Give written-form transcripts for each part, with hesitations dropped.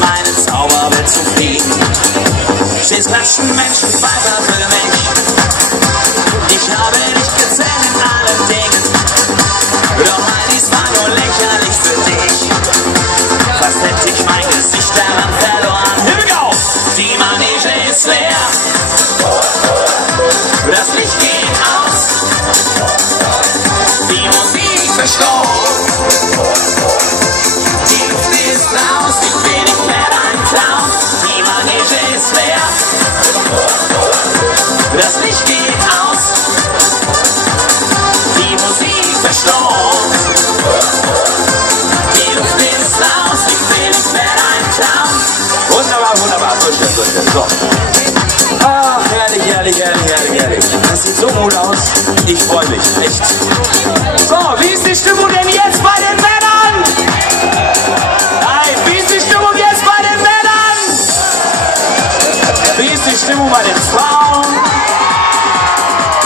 meine Zauberwelt zu fliegen. Stets klatschen Menschen weiter für mich. Ich habe dich gezählt in allen Dingen, doch all dies war nur lächerlich für dich. Fast hätte ich mein Gesicht daran verloren. Here we go! Die Manege ist leer, das Licht geht aus, die Musik verstummt, die Luft ist raus, ich bin nicht mehr dein Clown. Die Manege ist leer, das Licht geht aus, die Musik verstummt, die Luft ist raus, ich bin nicht mehr dein Clown. Wunderbar, wunderbar, so schön, so schön, so. Ach, herrlich, herrlich, herrlich, herrlich, herrlich. Das sieht so gut aus. Ich freue mich, echt. So, wie ist die Stimmung denn jetzt bei den Männern? Nein, wie ist die Stimmung jetzt bei den Männern? Wie ist die Stimmung bei den Frauen?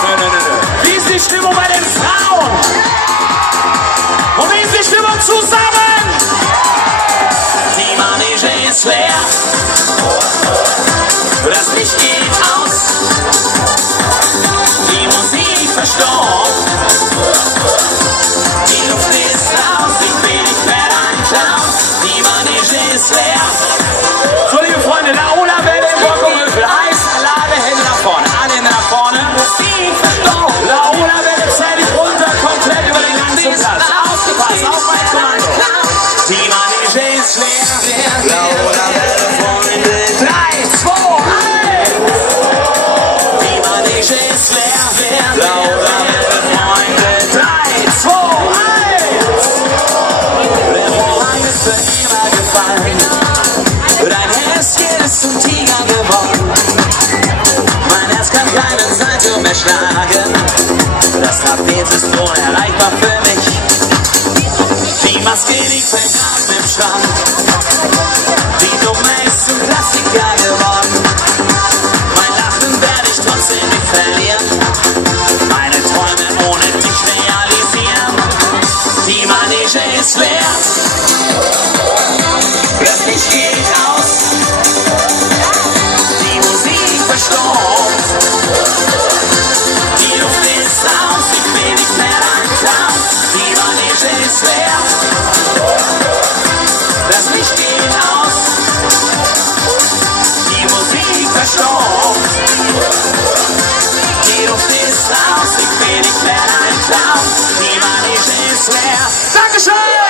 Nö, nö, nö, nö. Wie ist die Stimmung bei den Frauen? Und wie ist die Stimmung zusammen? Die Manege ist leer. Das Licht geht aus, die Musik verstummt, die Luft ist raus, ich bin nicht mehr dein Clown, die Manege ist leer. So, liebe Freunde, Laola Welle im Borkenhövel, Eislade, Hände nach vorne, alle Hände nach vorne. Laola Welle zähle ich runter, komplett über den ganzen Platz. Aufgepasst, auf mein Kommando. Die Manege ist leer. Laola Welle, Freunde. 3, 2, 1. Die Manege ist leer. Laola Welle, Freunde. 3, 2, 1. Der Vorhang ist für immer gefallen. Dein Herzchen ist zum Tiger geworden. Mein Herz kann keine Seite mehr schlagen. Das Trapez ist unerreichbar für mich. Die Maske liegt vergraben im Schrank. Die Nummer ist zum Klassiker geworden. Mein Lachen werde ich trotzdem nicht verlieren. Meine Träume ohne dich realisieren. Die Manege ist leer. Das Licht geht aus. Die Musik verstummt. Die Luft ist raus. Ich bin nicht mehr dein Clown. Die Manege ist leer. Das Licht geht aus. Die Musik verstummt. Die Luft ist raus. Ich bin nicht mehr dein Clown. Die Manege ist leer. Dankeschön!